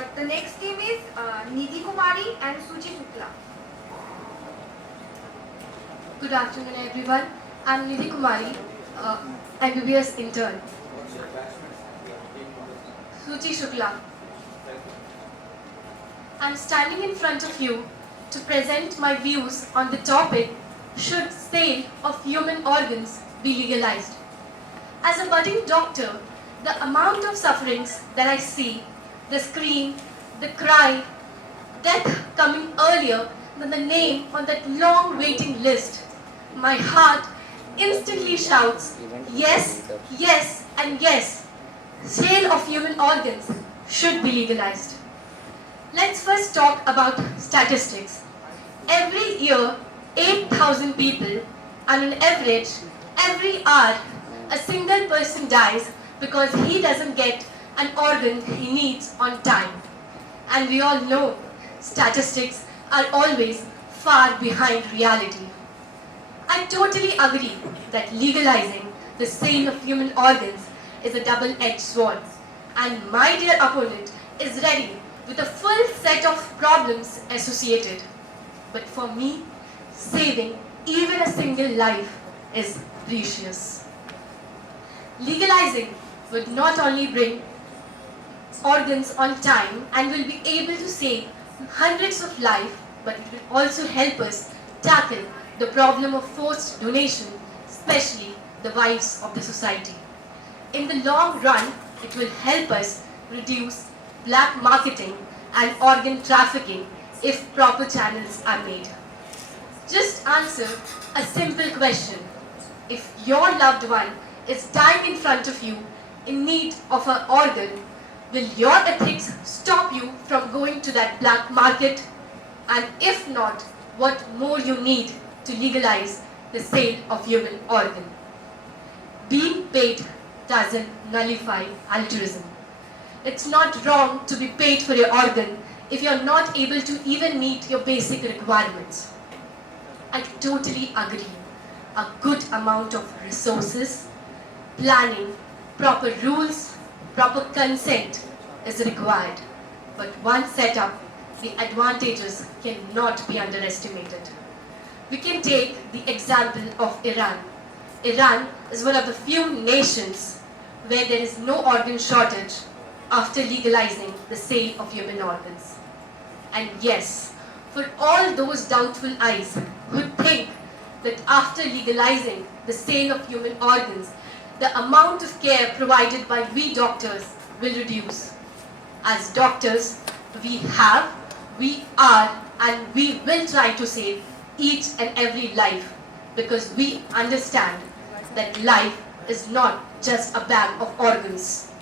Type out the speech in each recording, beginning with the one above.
The next team is Nidhi Kumari and Shuchi. Good afternoon, everyone. I'm Nidhi Kumari, MBBS intern. Shuchi Shukla. I'm standing in front of you to present my views on the topic, should sale of human organs be legalized? As a budding doctor, the amount of sufferings that I see, the scream, the cry, death coming earlier than the name on that long waiting list, my heart instantly shouts, yes, yes, and yes, sale of human organs should be legalized. Let's first talk about statistics. Every year, 8,000 people, and on average, every hour, a single person dies because he doesn't get an organ he needs on time. And we all know statistics are always far behind reality. I totally agree that legalizing the sale of human organs is a double-edged sword, and my dear opponent is ready with a full set of problems associated. But for me, saving even a single life is precious. Legalizing would not only bring organs on time and will be able to save hundreds of lives, but it will also help us tackle the problem of forced donation, especially the wives of the society. In the long run, it will help us reduce black marketing and organ trafficking if proper channels are made. Just answer a simple question. If your loved one is dying in front of you in need of an organ, will your ethics stop you from going to that black market? And if not, what more you need to legalize the sale of human organ? Being paid doesn't nullify altruism. It's not wrong to be paid for your organ if you're not able to even meet your basic requirements. I totally agree. A good amount of resources, planning, proper rules, proper consent is required. But once set up, the advantages cannot be underestimated. We can take the example of Iran. Iran is one of the few nations where there is no organ shortage after legalizing the sale of human organs. And yes, for all those doubtful eyes who think that after legalizing the sale of human organs, the amount of care provided by we doctors will reduce. As doctors, we are, and we will try to save each and every life, because we understand that life is not just a bag of organs.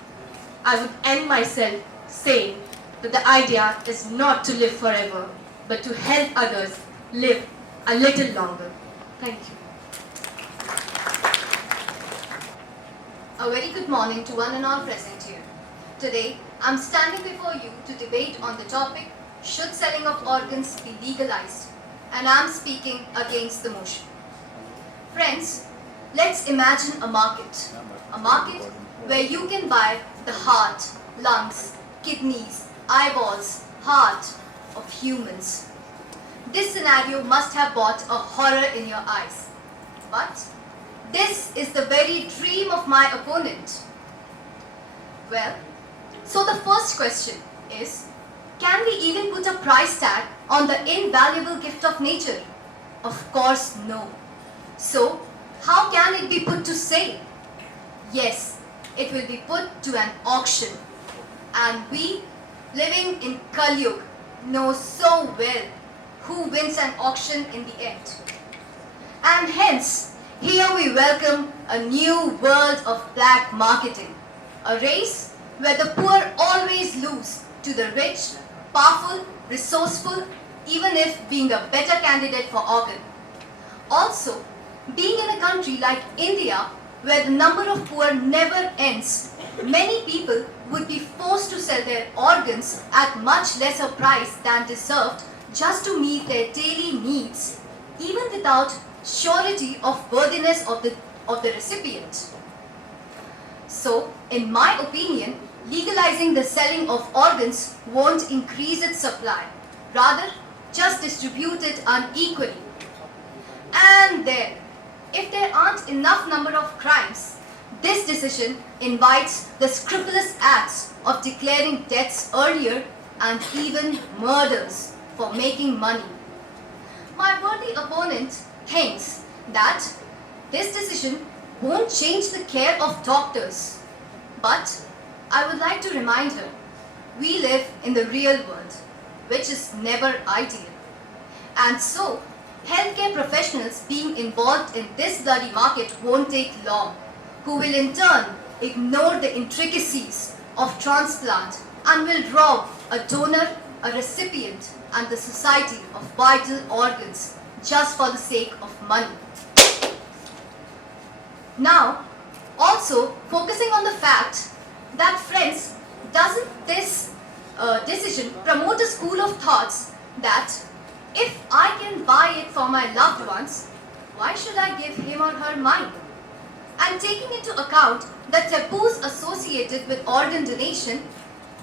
I would end myself saying that the idea is not to live forever, but to help others live a little longer. Thank you. A very good morning to one and all present here. Today, I'm standing before you to debate on the topic, should selling of organs be legalized? And I'm speaking against the motion. Friends, let's imagine a market where you can buy the heart, lungs, kidneys, eyeballs, heart of humans. This scenario must have brought a horror in your eyes. But this is the very dream of my opponent. Well, so the first question is, can we even put a price tag on the invaluable gift of nature? Of course no. So, how can it be put to sale? Yes, it will be put to an auction. And we, living in Kali Yuga, know so well who wins an auction in the end. And hence, here we welcome a new world of black marketing, a race where the poor always lose to the rich, powerful, resourceful, even if being a better candidate for organ. Also, being in a country like India, where the number of poor never ends, many people would be forced to sell their organs at much lesser price than deserved just to meet their daily needs, even without surety of worthiness of the recipient. So, in my opinion, legalizing the selling of organs won't increase its supply, rather just distribute it unequally. And then, if there aren't enough number of crimes, this decision invites the scrupulous acts of declaring deaths earlier and even murders for making money. My worthy opponent thinks that this decision won't change the care of doctors. But I would like to remind her, we live in the real world, which is never ideal. And so, healthcare professionals being involved in this bloody market won't take long, who will in turn ignore the intricacies of transplant and will rob a donor, a recipient, and the society of vital organs just for the sake of money. Now, also focusing on the fact that, friends, doesn't this decision promote a school of thoughts that if I can buy it for my loved ones, why should I give him or her mine? And taking into account the taboos associated with organ donation,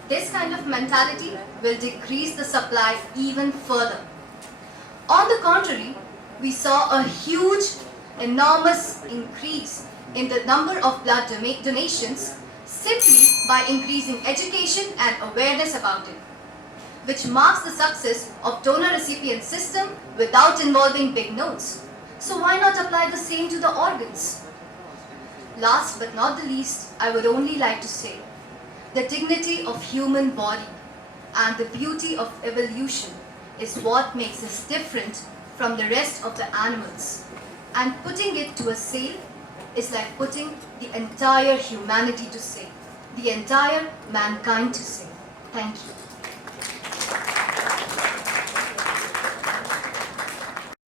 this kind of mentality will decrease the supply even further. On the contrary, we saw a huge, enormous increase in the number of blood donations simply by increasing education and awareness about it, which marks the success of donor-recipient system without involving big notes. So why not apply the same to the organs? Last but not the least, I would only like to say, the dignity of human body and the beauty of evolution is what makes us different from the rest of the animals. And putting it to a sale is like putting the entire humanity to sale, the entire mankind to sale. Thank you.